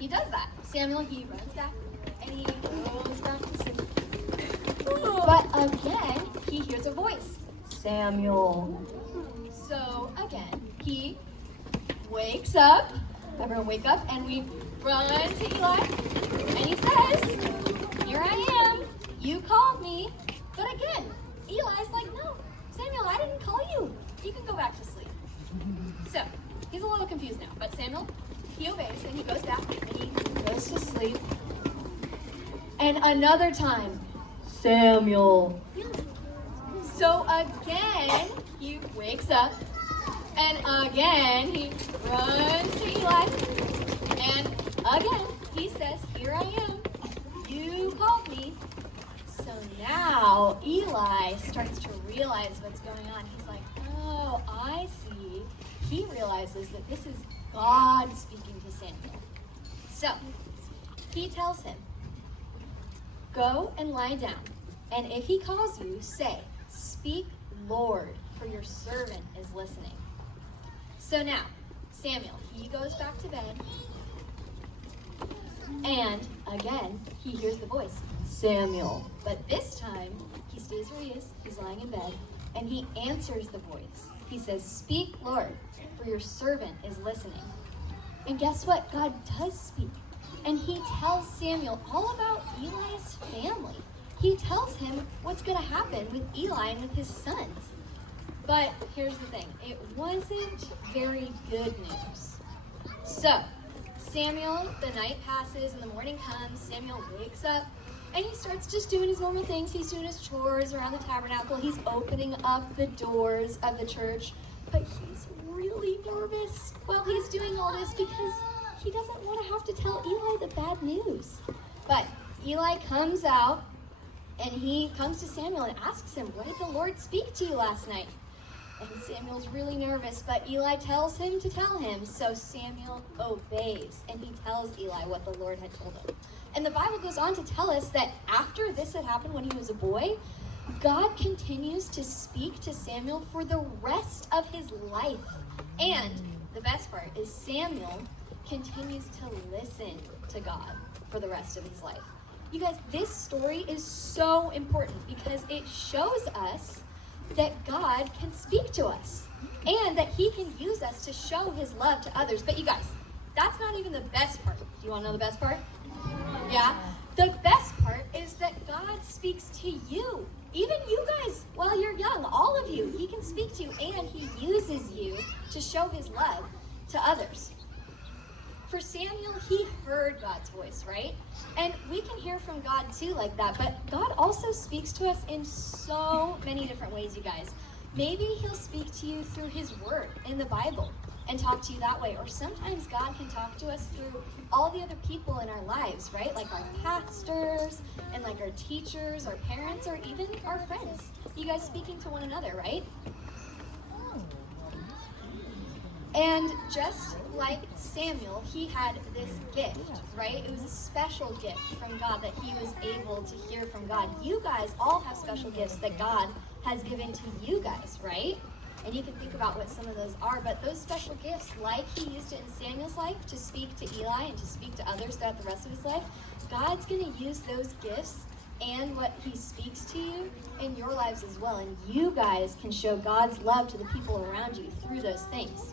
he does that. Samuel, he runs back, and he goes back to sleep. But again, he hears a voice. Samuel. So again, he wakes up. Everyone wake up, and we run to Eli, and he says, here I am. You called me. But again, Eli's like, no, Samuel, I didn't call you. You can go back to sleep. So he's a little confused now, but Samuel, he obeys, and he goes back, and he goes to sleep. And another time, Samuel. So again, he wakes up, and again, he runs to Eli, and again, he says, here I am, you called me. So now, Eli starts to realize what's going on. He's like, oh, I see. He realizes that this is God speaking to Samuel. So, he tells him, go and lie down, and if he calls you, say, speak, Lord, for your servant is listening. So now, Samuel, he goes back to bed, and again, he hears the voice, Samuel. But this time, he stays where he is, he's lying in bed, and he answers the voice. He says, speak, Lord, for your servant is listening. And guess what? God does speak. And he tells Samuel all about Eli's family. He tells him what's going to happen with Eli and with his sons. But here's the thing. It wasn't very good news. So, Samuel, the night passes and the morning comes. Samuel wakes up and he starts just doing his normal things. He's doing his chores around the tabernacle. He's opening up the doors of the church. But he's really nervous while he's doing all this because he doesn't want to have to tell Eli the bad news. But Eli comes out and he comes to Samuel and asks him, what did the Lord speak to you last night? And Samuel's really nervous, but Eli tells him to tell him. So Samuel obeys, and he tells Eli what the Lord had told him. And the Bible goes on to tell us that after this had happened when he was a boy, God continues to speak to Samuel for the rest of his life. And the best part is Samuel continues to listen to God for the rest of his life. You guys, this story is so important because it shows us that God can speak to us and that he can use us to show his love to others. But you guys, that's not even the best part. Do you want to know the best part? Yeah? The best part is that God speaks to you. Even you guys, while you're young, all of you, he can speak to you and he uses you to show his love to others. For Samuel, he heard God's voice, right? And we can hear from God too like that, but God also speaks to us in so many different ways, you guys. Maybe he'll speak to you through his word in the Bible and talk to you that way. Or sometimes God can talk to us through all the other people in our lives, right? Like our pastors and like our teachers, our parents, or even our friends. You guys speaking to one another, right? And just like Samuel, he had this gift, right? It was a special gift from God that he was able to hear from God. You guys all have special gifts that God has given to you guys, right? And you can think about what some of those are, but those special gifts, like he used it in Samuel's life to speak to Eli and to speak to others throughout the rest of his life, God's going to use those gifts and what he speaks to you in your lives as well. And you guys can show God's love to the people around you through those things.